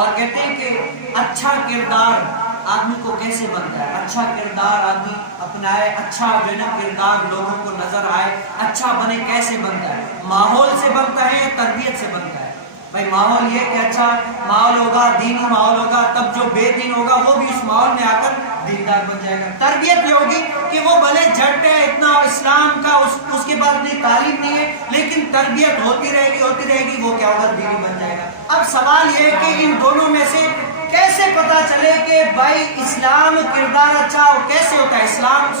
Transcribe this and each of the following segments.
اور کہتے ہیں کہ اچھا کردار آدمی کو کیسے بنتا ہے، اچھا کردار آدمی اپنائے، اچھا جو ہے نا کردار لوگوں کو نظر آئے، اچھا بنے، کیسے بنتا ہے؟ ماحول سے بنتا ہے یا تربیت سے بنتا ہے؟ بھائی ماحول یہ کہ اچھا ماحول ہوگا، دینی ماحول ہوگا، تب جو بے دین ہوگا وہ بھی اس ماحول میں آ کر دیندار بن جائے گا۔ تربیت یہ ہوگی کہ وہ بھلے جھٹ ہے اتنا اسلام کا، اس کے بعد اتنی تعلیم نہیں ہے، لیکن تربیت ہوتی رہے گی، وہ کیا ہوگا؟ دینی بن جائے گا۔ اب سوال یہ ہے کہ ان دونوں میں سے کیسے پتا چلے کہ بھائی اسلام کردار اچھا ہو کیسے ہوتا ہے؟ اسلام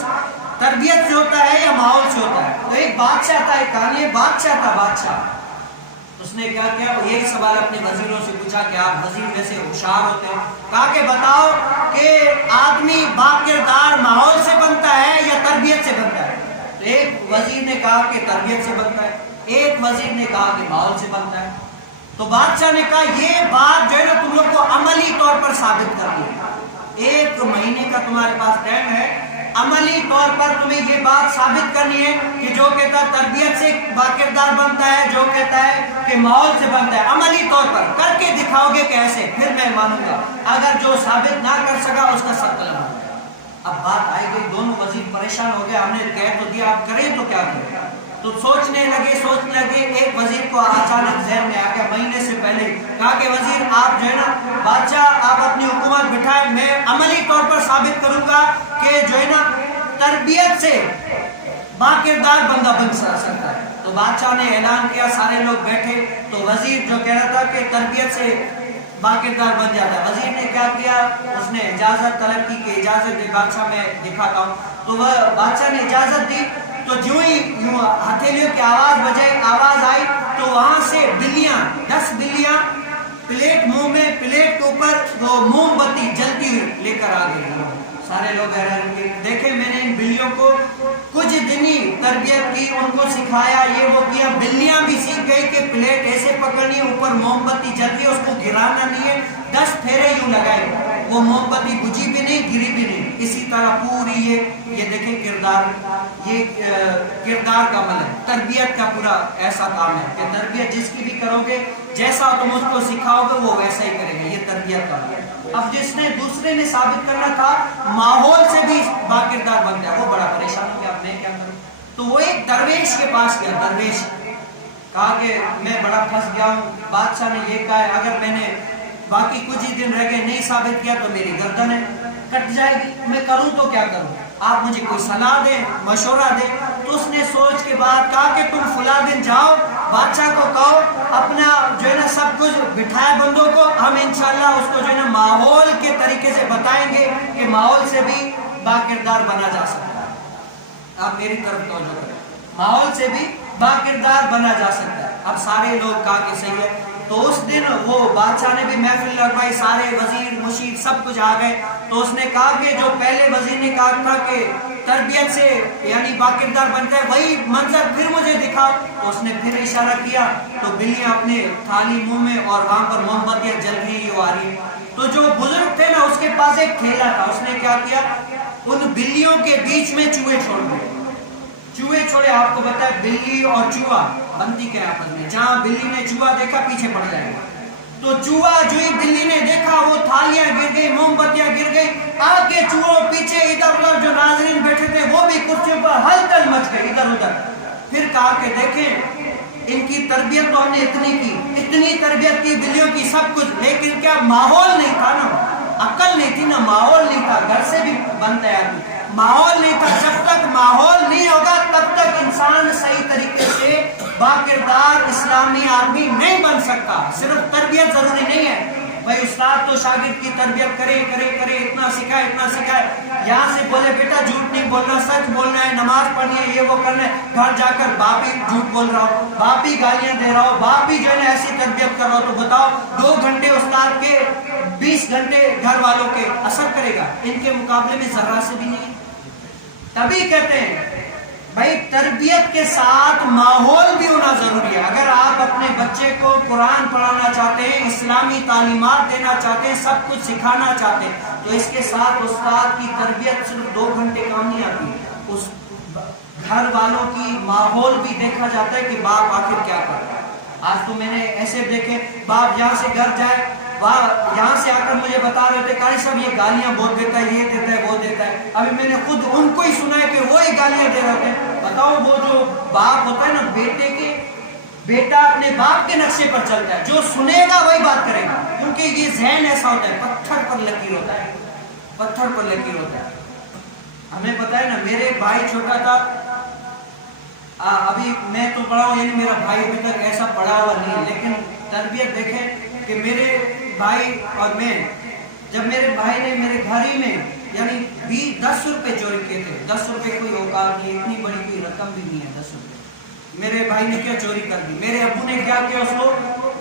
تربیت سے ہوتا ہے یا ماحول سے ہوتا ہے؟ تو ایک بادشاہ تھا، ایک کہانی ہے، بادشاہ تھا، بادشاہ اس نے کیا کیا؟ یہی سوال اپنے وزیروں سے پوچھا کہ آپ وزیر جیسے ہوشیار ہوتے ہیں، کہا کہ بتاؤ کہ آدمی باکردار ماحول سے بنتا ہے یا تربیت سے بنتا ہے؟ تو ایک وزیر نے کہا کہ تربیت سے بنتا ہے، ایک وزیر نے کہا کہ ماحول سے بنتا ہے۔ تو بادشاہ نے کہا یہ بات جو ہے نا تم لوگ کو عملی طور پر ثابت کرنی ہے، 1 مہینے کا تمہارے پاس ٹائم ہے، عملی طور پر تمہیں یہ بات ثابت کرنی ہے کہ جو کہتا ہے تربیت سے باکردار بنتا ہے، جو کہتا ہے کہ ماحول سے بنتا ہے، عملی طور پر کر کے دکھاؤ گے کیسے؟ پھر میں مانوں گا، اگر جو ثابت نہ کر سکا اس کا سر قلم ہو گیا۔ اب بات آئی گئی، دونوں وزیر پریشان ہو گئے، ہم نے کہہ تو دیا، آپ کریں تو کیا کریں؟ تو سوچنے لگے، ایک وزیر کو اچانک ذہن میں آ گیا مہینے سے پہلے، کہا کہ وزیر آپ جو ہے نا بادشاہ آپ اپنی حکومت بٹھائیں، میں عملی طور پر ثابت کروں گا کہ جو ہے نا تربیت سے باکردار بندہ بن سکتا ہے۔ تو بادشاہ نے اعلان کیا، سارے لوگ بیٹھے، تو وزیر جو کہہ رہا تھا کہ تربیت سے باکردار بن جاتا ہے، وزیر نے کیا کیا؟ اس نے اجازت طلب کی کہ اجازت دی بادشاہ میں دکھاتا ہوں۔ تو وہ بادشاہ نے اجازت دی، تو جو ہی ہتھیلیوں کی آواز آئی تو وہاں سے بلیاں 10 بلیاں پلیٹ منہ میں، پلیٹ کے اوپر وہ موم بتی جلتی ہوئی لے کر آ گئی۔ سارے لوگ دیکھیں میں نے ان بلیوں کو کچھ دنی تربیت کی، ان کو سکھایا، یہ وہ کیا، بلیاں بھی سیکھ گئی کہ پلیٹ ایسے پکڑنی ہے، اوپر موم بتی جلتی ہے، اس کو گرانا نہیں ہے، 10 پھیرے یوں لگائے، وہ موم بتی بجھی بھی نہیں، گری بھی نہیں۔ اسی طرح پوری یہ دیکھیں کردار، یہ کردار کا عمل ہے، تربیت کا پورا ایسا کام ہے کہ تربیت جس کی بھی کرو گے، جیسا تم اس کو سکھاؤ گے وہ ویسا ہی کرے گا، یہ تربیت کا عمل ہے۔ اب جس نے دوسرے نے ثابت کرنا تھا ماحول سے بھی باکردار بن گیا، وہ بڑا پریشان ہو گیا، اب میں کیا کروں؟ تو وہ ایک درویش کے پاس گیا، درویش کہا کہ میں بڑا پھنس گیا ہوں، بادشاہ نے یہ کہا ہے اگر میں نے باقی کچھ ہی دن رہ گئے نہیں ثابت کیا تو میری گردن کٹ جائے گی، میں کروں تو کیا کروں؟ آپ مجھے کوئی صلاح دیں، مشورہ دیں۔ تو اس نے سوچ کے بعد کہا کہ تم فلاں دن جاؤ، بادشاہ کو کہو اپنا جو ہے نا سب کچھ بٹھائے بندوں کو، ہم انشاءاللہ اس کو جو ہے نا ماحول کے طریقے سے بتائیں گے کہ ماحول سے بھی باکردار بنا جا سکتا ہے۔ آپ میری طرف توجہ کریں، ماحول سے بھی باکردار بنا جا سکتا ہے۔ اب سارے لوگ کہا کہ صحیح ہے۔ تو اس دن وہ بادشاہ نے بھی محفل لگوائی، سارے وزیر مشیر سب کچھ آ گئے۔ تو اس نے کہا کہ جو پہلے وزیر نے کہا تھا کہ تربیت سے یعنی باکردار بنتا ہے، وہی منظر پھر مجھے دکھاؤ۔ تو اس نے پھر اشارہ کیا، تو بلیاں اپنے تھالی منہ میں اور وہاں پر موم بتیاں جل رہی آ رہی۔ تو جو بزرگ تھے نا اس کے پاس ایک ٹھیلا تھا، اس نے کیا کیا؟ ان بلیوں کے بیچ میں چوہے چھوڑ دیے، چوہے چھوڑے۔ آپ کو پتا ہے بلی اور چوہا بنتی کیا آپس میں، جہاں بلی نے چوہا دیکھا پیچھے پڑ جائے گا۔ تو چوہا جو ہی بلی نے دیکھا وہ تھالیاں گر گئی، موم بتیاں گر گئی، آگے چوہوں پیچھے ادھر ادھر جو ناظرین بیٹھے تھے وہ بھی کرسیوں پر ہلچل مچ گئی ادھر ادھر۔ پھر کہا کہ دیکھیں ان کی تربیت تو ہم نے اتنی تربیت کی بلیوں کی سب کچھ، لیکن کیا ماحول نہیں تھا نا، عقل نہیں تھی نا، ماحول نہیں تھا۔ گھر سے بھی بنتا ہے آدمی، ماحول نہیں تھا۔ جب تک ماحول نہیں ہوگا تب تک انسان صحیح طریقے سے باکردار اسلامی آدمی نہیں بن سکتا۔ صرف تربیت ضروری نہیں ہے، بھائی استاد تو شاگرد کی تربیت کرے اتنا سکھائے، یہاں سے بولے بیٹا جھوٹ نہیں بولنا، سچ بولنا ہے، نماز پڑھنی ہے، یہ وہ کرنا ہے، گھر جا کر باپ ہی جھوٹ بول رہا ہو، باپ ہی گالیاں دے رہا ہو، باپ ہی جو ہے نا ایسی تربیت کر رہا ہو، تو بتاؤ 2 گھنٹے استاد کے 20 گھنٹے گھر والوں کے اثر کرے گا؟ ان کے مقابلے میں ذرا سے بھی نہیں۔ تبھی کہتے ہیں بھائی تربیت کے ساتھ ماحول بھی ہونا ضروری ہے۔ اگر آپ اپنے بچے کو قرآن پڑھانا چاہتے ہیں، اسلامی تعلیمات دینا چاہتے ہیں، سب کچھ سکھانا چاہتے ہیں، تو اس کے ساتھ استاد کی تربیت صرف 2 گھنٹے کام نہیں آتی، اس گھر والوں کی ماحول بھی دیکھا جاتا ہے کہ باپ آخر کیا کر رہا ہے۔ آج تو میں نے ایسے دیکھے باپ یہاں سے گھر جائے، سے آ کر مجھے بتا رہے تھے قاری صاحب یہ گالیاں بہت دیتا ہے، یہ دیتا ہے، وہ دیتا ہے. ابھی میں نے خود ان کو ہی سنا ہے کہ وہی گالیاں دے رہے تھے. بتاؤ وہ جو باپ ہوتا ہے نا، بیٹا اپنے باپ کے نقشے پر چلتا ہے، جو سنے گا وہی بات کرے گا، کیونکہ یہ ذہن ایسا ہوتا ہے، پتھر پر لکیر ہوتا ہے، پتھر پر لکیر ہوتا ہے. ہمیں پتا ہے نا، میرے بھائی چھوٹا تھا، ابھی میں تو پڑھا ہوں، یعنی میرا بھائی ابھی تک ایسا پڑھا ہوا نہیں ہے، لیکن تربیت دیکھیں کہ میرے بھائی اور میں، جب میرے بھائی نے میرے گھر ہی میں یعنی 10 روپے چوری کیے تھے. 10 روپے کوئی اوقات نہیں، اتنی بڑی کوئی رقم بھی نہیں ہے 10 روپے. میرے بھائی نے کیا چوری کر دی، میرے ابو نے کیا کیا، اس کو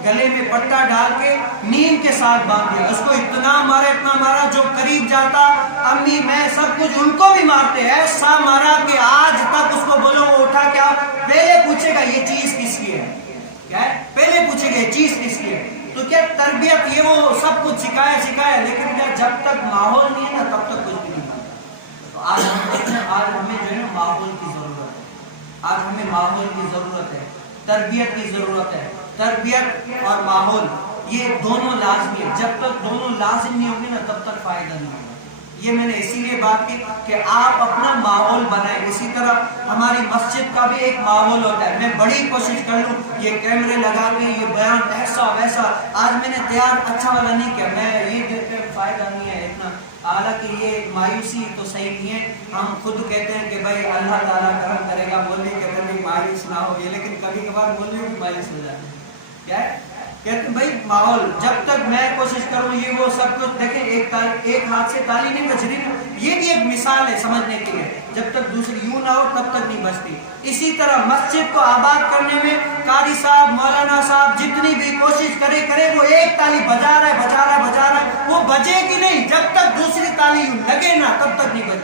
گلے میں پٹا ڈال کے نیم کے ساتھ باندھ دیا. اس کو اتنا مارا جو قریب جاتا امی میں سب کچھ ان کو بھی مارتے، ایسا مارا کہ آج تک اس کو بولو وہ اٹھا کیا پہلے پوچھے گا یہ چیز کس کی ہے، کیا ہے پہلے پوچھے گا یہ چیز کس کی ہے. تو کیا تربیت یہ وہ سب کچھ سکھایا، لیکن کیا جب تک ماحول نہیں ہے نا تب تک کچھ بھی نہیں ہوتا. تو آج ہمیں جو ہے نا ماحول کی ضرورت ہے، آج ہمیں ماحول کی ضرورت ہے، تربیت کی ضرورت ہے. تربیت اور ماحول یہ دونوں لازمی ہے، جب تک دونوں لازم نہیں ہوں گے نا تب تک فائدہ نہیں ہوگا. یہ میں نے اسی لیے بات کی کہ آپ اپنا ماحول بنائیں. اسی طرح ہماری مسجد کا بھی ایک ماحول ہوتا ہے. میں بڑی کوشش کر لوں یہ کیمرے لگا کے یہ بیان ایسا ویسا، آج میں نے تیار اچھا والا نہیں کیا، میں یہ دیکھتے ہیں فائدہ نہیں ہے اتنا. حالانکہ یہ مایوسی تو صحیح نہیں ہے. ہم خود کہتے ہیں کہ بھائی اللہ تعالیٰ کرم کرے گا، بولنے کے کبھی مایوس نہ ہو گے، لیکن کبھی کبھار بولنے بھی مایوس ہو جاتے ہیں. کیا ہے کہتے ہیں بھائی ماحول، جب تک میں کوشش کروں یہ وہ سب کچھ دیکھیں، ایک ہاتھ سے تالی نہیں بج رہی، یہ بھی ایک مثال ہے سمجھنے کے لیے. جب تک دوسری یوں نہ ہو تب تک نہیں بجتی. اسی طرح مسجد کو آباد کرنے میں قاری صاحب، مولانا صاحب جتنی بھی کوشش کرے وہ ایک تالی بجا رہا ہے، وہ بجے گی نہیں. جب تک دوسری تالی لگے نا تب تک نہیں بجے.